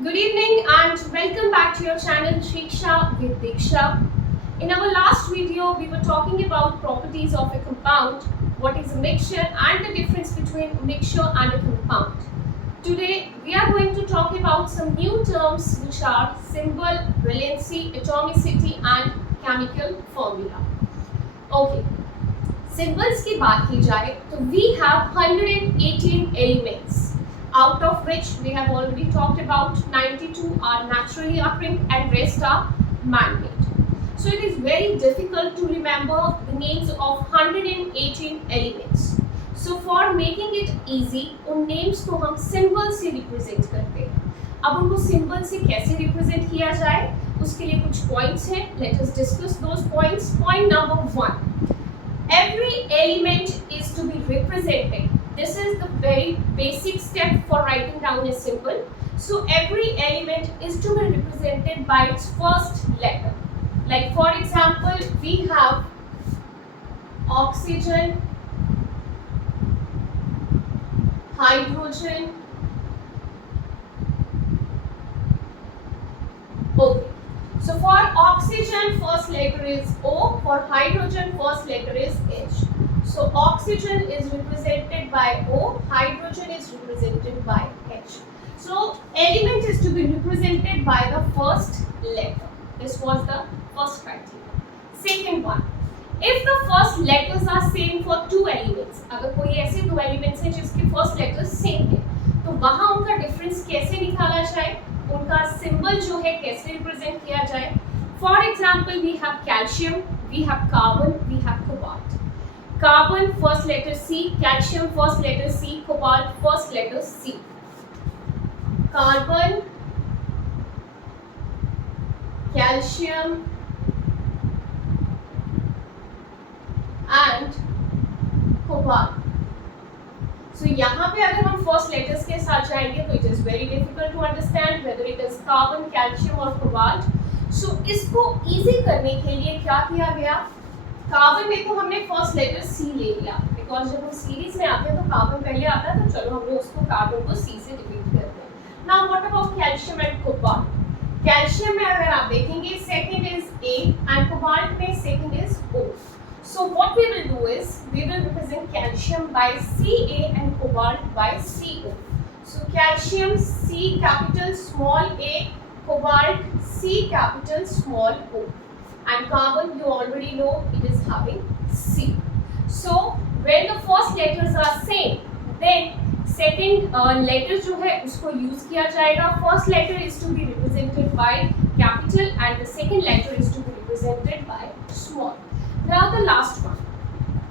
Good evening and welcome back to your channel Shiksha with Diksha. In our last video, we were talking about properties of a compound, what is a mixture and the difference between a mixture and a compound. Today, we are going to talk about some new terms which are symbol, valency, atomicity and chemical formula. Okay, symbols की बात की जाए तो we have 118 elements. Out of which we have already talked about 92 are naturally occurring and rest are man-made. So it is very difficult to remember the names of 118 elements. So for making it easy, उन names को हम symbol से represent करते हैं. अब उनको symbol से कैसे represent किया जाए, उसके लिए कुछ points हैं. Let us discuss those points. Point number 1. Every element is to be represented. This is the very basic step for writing down a symbol. So every element is to be represented by its first letter. Like for example, we have oxygen, hydrogen. Okay. So for oxygen, first letter is O. For hydrogen, first letter is H. So oxygen is represented by O, hydrogen is represented by H. So element is to be represented by the first letter. This was the first criteria. Second one, if the first letters are same for two elements, अगर कोई ऐसे दो elements हैं जिसके first letters same है, तो वहाँ उनका difference कैसे निकाला जाए, उनका symbol जो है कैसे represent किया जाए. For example, we have calcium, we have carbon, we have cobalt. Carbon first letter C, calcium first letter C, cobalt first letter C. Carbon, calcium and cobalt. So यहाँ पे अगर हम first letters के साथ जाएंगे तो it is very difficult to understand whether it is carbon, calcium or cobalt. So इसको easy करने के लिए क्या किया गया? कार्बन में तो हमने फर्स्ट लेटर सी ले लिया बिकॉज जब हम सीरीज में आते हैं तो कार्बन पहले आता है, तो चलो हमने उसको कार्बन को सी से डिफाइन करते हैं. Now what about calcium and cobalt? Calcium में अगर आप देखेंगे second is a and cobalt में second is o. So what we will do is we will represent calcium by Ca and cobalt by Co. So calcium C capital small a, cobalt C capital small o. And carbon, you already know it is having C. So when the first letters are same, then second letter जो है उसको use किया जाएगा. First letter is to be represented by capital and the second letter is to be represented by small. Now the last one.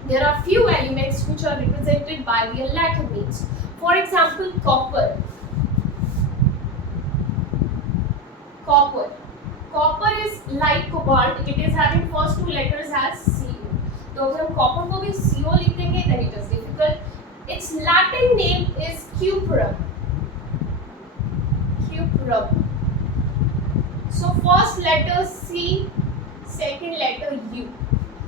There are few elements which are represented by their Latin names. For example, copper. Copper. Copper is like cobalt. It is having first two letters as Co. तो अगर हम copper को भी Co लिख देंगे, then it is difficult. Its Latin name is cuprum. Cuprum. So first letter C, second letter U.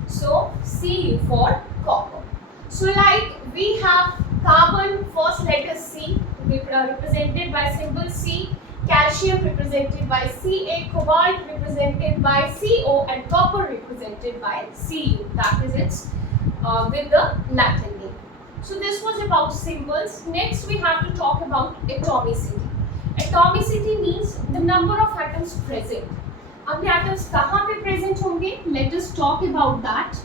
So Cu for copper. So like we have carbon first letter C represented by symbol C. Calcium represented by Ca, cobalt represented by Co and copper represented by Cu. That is its with the Latin name. So this was about symbols. Next we have to talk about atomicity. Atomicity means the number of atoms present. अब ये atoms कहाँ पे present होंगे? Let us talk about that.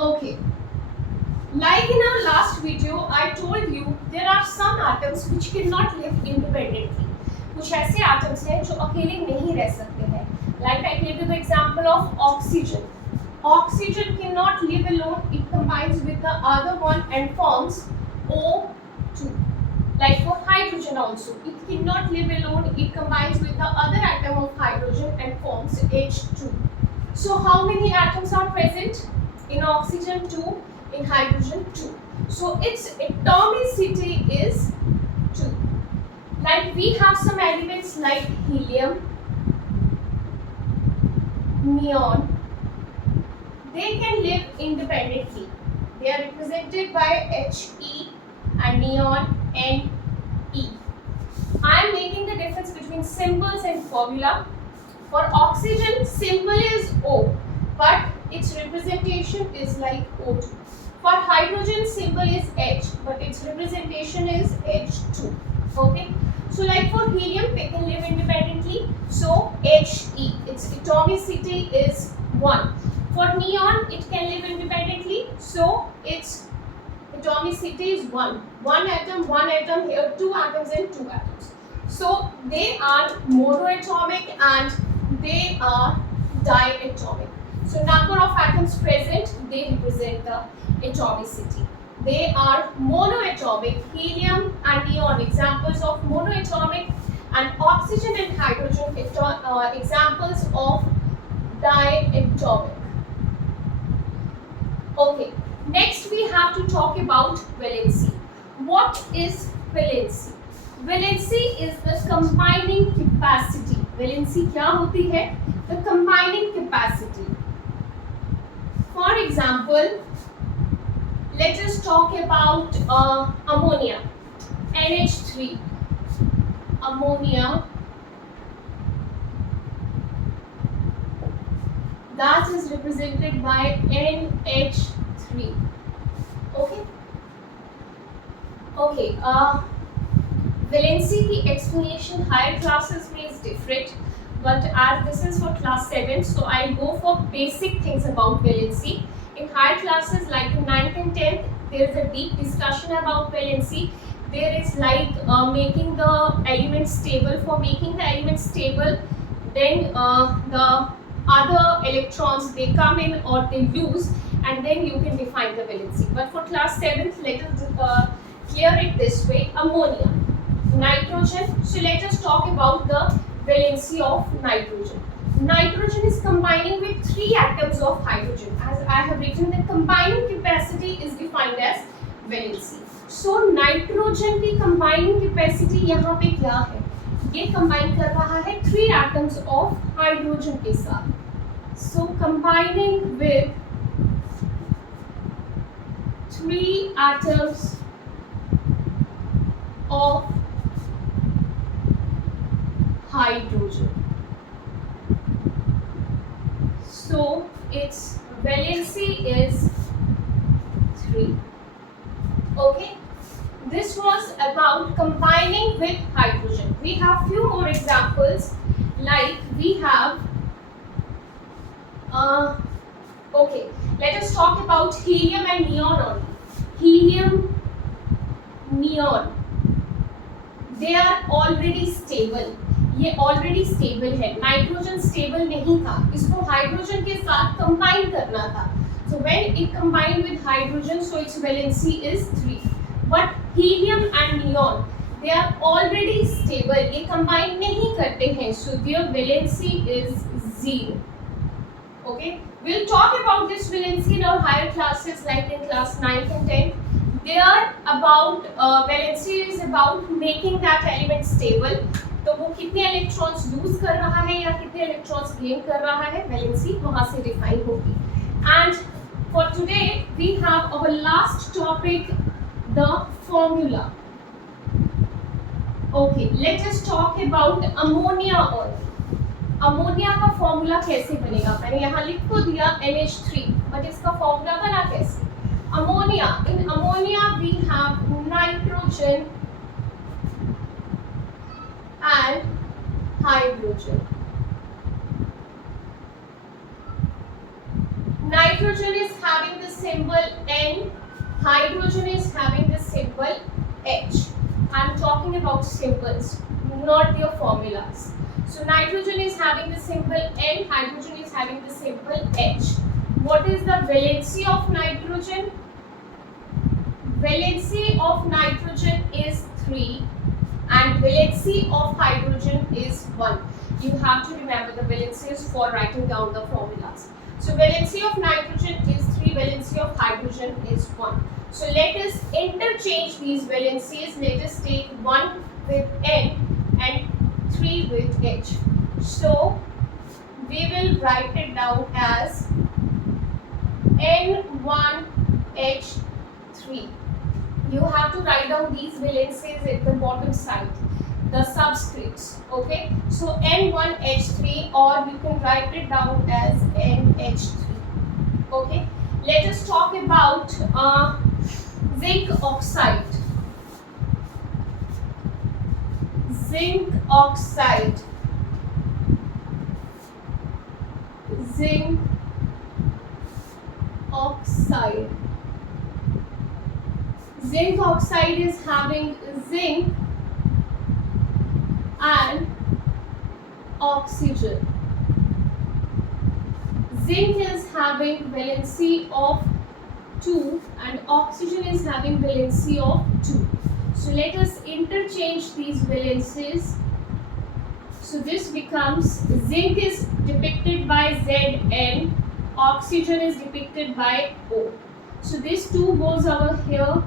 Okay. Like in our last video, I told you there are some atoms which cannot live independently. कुछ ऐसे atoms हैं जो अकेले नहीं रह सकते हैं. Like I gave you the example of oxygen. Oxygen cannot live alone. It combines with the other one and forms O2. Like for hydrogen also, it cannot live alone. It combines with the other atom of hydrogen and forms H2. So how many atoms are present in oxygen? 2. In hydrogen 2. So its atomicity is 2. Like we have some elements like helium, neon. They can live independently. They are represented by He and neon NE. I am making the difference between symbols and formula. For oxygen, symbol is O, but its representation is like O2. For hydrogen, symbol is H, but its representation is H2. Okay. So like for helium, they can live independently. So He, its atomicity is 1. For neon, it can live independently. So its atomicity is 1. One atom here, 2 atoms and 2 atoms. So they are monoatomic and they are diatomic. So number of atoms present, they represent the atomicity. They are monoatomic, helium and neon examples of monoatomic, and oxygen and hydrogen examples of diatomic. Okay, next we have to talk about valency. What is valency? Valency is the combining capacity. Valency क्या होती है? The combining capacity. For example, let us talk about ammonia, NH3. Ammonia, that is represented by NH3. Okay. Okay. Valency की explanation higher classes में is different, but as this is for class 7, so I'll go for basic things about valency. In higher classes like in 9th and 10th, there is a deep discussion about valency. There is like making the elements stable. For making the elements stable, then the other electrons, they come in or they lose, and then you can define the valency. But for class 7th, let us clear it this way. Ammonia, nitrogen. So let us talk about the valency of nitrogen. Nitrogen is combining with 3 atoms of hydrogen. As I have written, the combining capacity is defined as valency. So nitrogen की combining capacity यहाँ पे क्या है? ये combine कर रहा है 3 atoms of hydrogen के साथ. So combining with 3 atoms of hydrogen. So its valency is 3. Okay. This was about combining with hydrogen. We have few more examples, like we have okay, let us talk about helium and neon only. Helium, neon, they are already stable. ये already stable है. Nitrogen stable नहीं था, इसको hydrogen के साथ combine करना था. So when it combined with hydrogen, so its valency is 3. But helium and neon, they are already stable. ये combine नहीं करते हैं, so their valency is 0. Okay, we'll talk about this valency in our higher classes, like in class 9th and 10th. They are about valency is about making that element stable. तो वो कितने electrons loose कर रहा है या कितने electrons gain कर रहा है, वैलेंसी वहां से डिफाइन होगी. And for today we have our last topic, the formula. Okay, let us talk about ammonia. और अमोनिया का फॉर्मूला कैसे बनेगा? मैंने यहाँ लिख को दिया NH3, बट इसका फॉर्मूला बना कैसे? Ammonia, in ammonia we have nitrogen and hydrogen. Nitrogen is having the symbol N, hydrogen is having the symbol H. I am talking about symbols, not their formulas. So nitrogen is having the symbol N, hydrogen is having the symbol H. What is the valency of nitrogen? Valency of nitrogen is 3. And valency of hydrogen is 1. You have to remember the valencies for writing down the formulas. So valency of nitrogen is 3, valency of hydrogen is 1. So let us interchange these valencies. Let us take 1 with N and 3 with H. So we will write it down as N1H3. You have to write down these valencies at the bottom side. the subscripts. Okay, so N1H3, or you can write it down as NH3. Okay, let us talk about zinc oxide. Zinc oxide. Zinc oxide. Zinc oxide is having zinc and oxygen. Zinc is having valency of 2 and oxygen is having valency of 2. So let us interchange these valencies. So this becomes zinc is depicted by Zn, oxygen is depicted by O. So this 2 goes over here,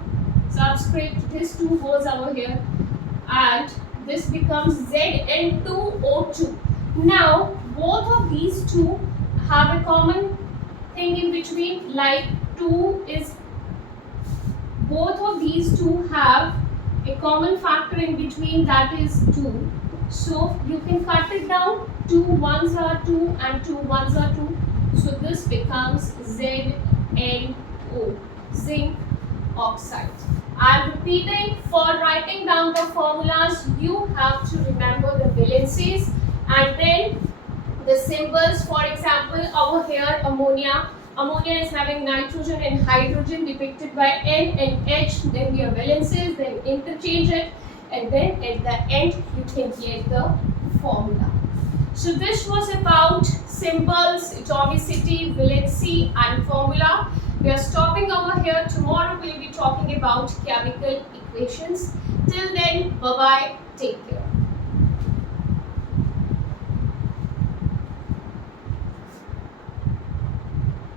subscript, this 2 goes over here, and this becomes Zn2O2. Now both of these two have a common thing in between, like 2 is, both of these two have a common factor in between, that is 2. So you can cut it down, 2 ones are 2 and 2 ones are 2. So this becomes ZnO, zinc oxide. I am repeating, for writing down the formulas, you have to remember the valencies and then the symbols. For example, over here ammonia. Ammonia is having nitrogen and hydrogen depicted by N and H. Then we have valencies, then interchange it, and then at the end you can get the formula. So this was about symbols, atomicity, valency and formula. We are stopping over here. Tomorrow we will be talking about chemical equations. Till then, bye bye, take care.